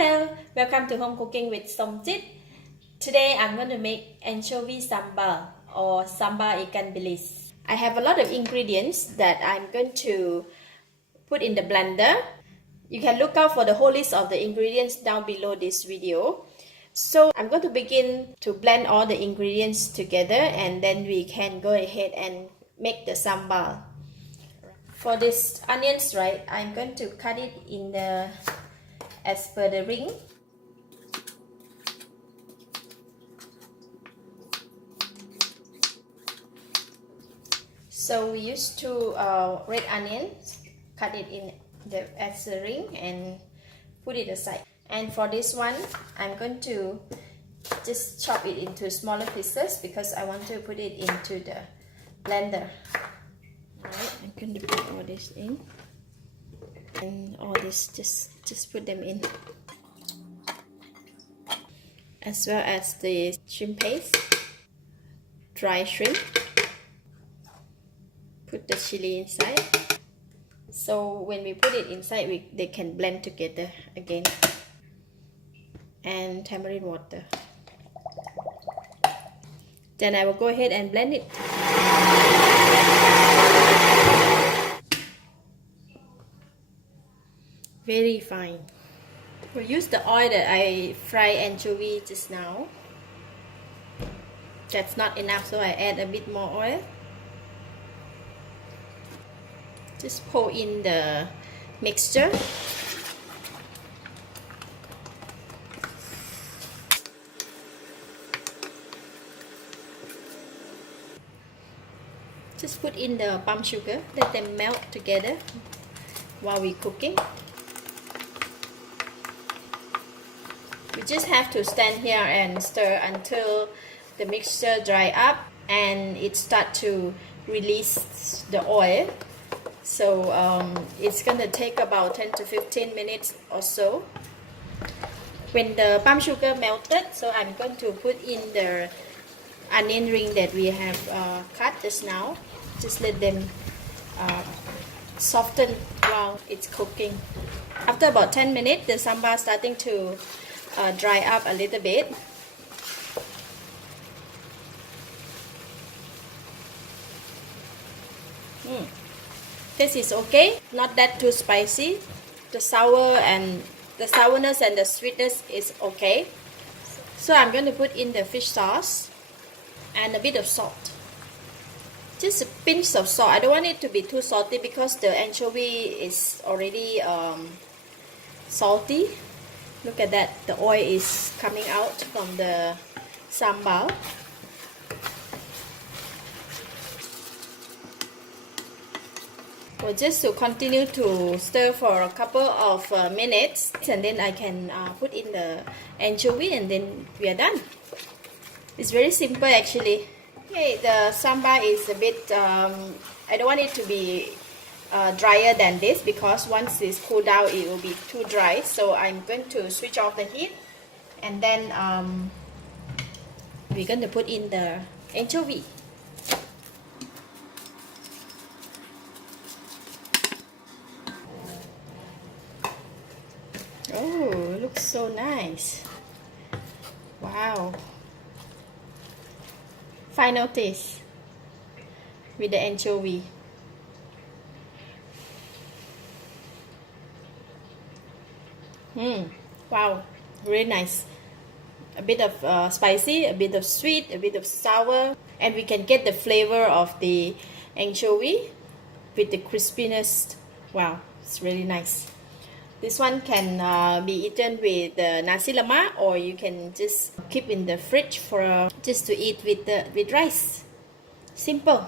Hello, welcome to Home Cooking with Somjit. Today I'm going to make Anchovy Sambal or Sambal Ikan Bilis. I have a lot of ingredients that I'm going to put in the blender. You can look out for the whole list of the ingredients down below this video. So I'm going to begin to blend all the ingredients together and then we can go ahead and make the sambal. For this onions, right, I'm going to cut it in the as per the ring. So we use two red onions, cut it in the as a ring and put it aside. And for this one, I'm going to just chop it into smaller pieces because I want to put it into the blender. Alright, I'm going to put all this in. And all this, just put them in, as well as the shrimp paste, dry shrimp. Put the chilli inside. So when we put it inside, they can blend together again. And tamarind water. Then I will go ahead and blend it. Very fine. We'll use the oil that I fried anchovy just now. That's not enough, so I add a bit more oil. Just pour in the mixture. Just put in the palm sugar, let them melt together while we're cooking. We just have to stand here and stir until the mixture dry up and it start to release the oil. So it's gonna take about 10 to 15 minutes or so. When the palm sugar melted, so I'm going to put in the onion ring that we have cut just now. Just let them soften while it's cooking. After about 10 minutes, the sambal starting to dry up a little bit. This is okay, not that too spicy. The sourness and the sweetness is okay. So I'm going to put in the fish sauce and a bit of salt. Just a pinch of salt. I don't want it to be too salty because the anchovy is already salty. Look at that, the oil is coming out from the sambal. Well, just to continue to stir for a couple of minutes, and then I can put in the anchovy and then we are done. It's very simple actually. Okay, the sambal is a bit, I don't want it to be drier than this because once it's cooled down it will be too dry. So I'm going to switch off the heat and then we're going to put in the anchovy. Oh, it looks so nice. Wow. Final taste with the anchovy. Wow, really nice. A bit of spicy, a bit of sweet, a bit of sour, and we can get the flavor of the anchovy with the crispiness. Wow, it's really nice. This one can be eaten with the Nasi Lemak, or you can just keep in the fridge for just to eat with rice. Simple.